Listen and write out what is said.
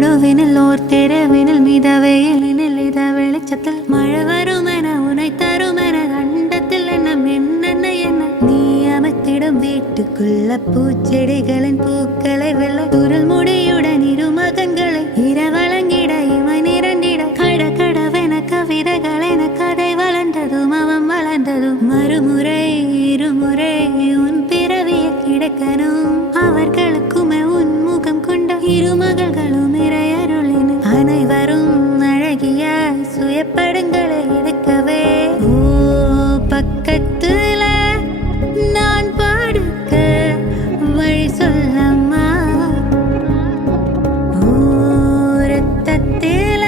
நடுவினில் தெருவினில் மிதவையிலினில் இத வெளிச்சத்தில் மழை வருமென உனை தருமென கண்டத்தில் என்ன நீ அமைத்திடும் வீட்டுக்குள்ள பூச்செடிகளின் பூக்களை வெள்ள துருள் முடியுடன் இரு மகன்களை இரவழங்கிட இவன் இரண்டிட கடகடவென கவிதைகள் என கதை வளர்ந்ததும் அவன் வளர்ந்ததும் மறுமுறை இருமுறை உன் பிறவிய கிடைக்கணும் அவர்களுக்குமே உன் முகம் கொண்ட இரு மகள்களும் இறையருளின் அனைவரும் அழகிய சுயப்படங்களை எடுக்கவே ஓ பக்கத்துல நான் பாடுக்க வழி சொல்லம்மா ஓ ரத்தத்தில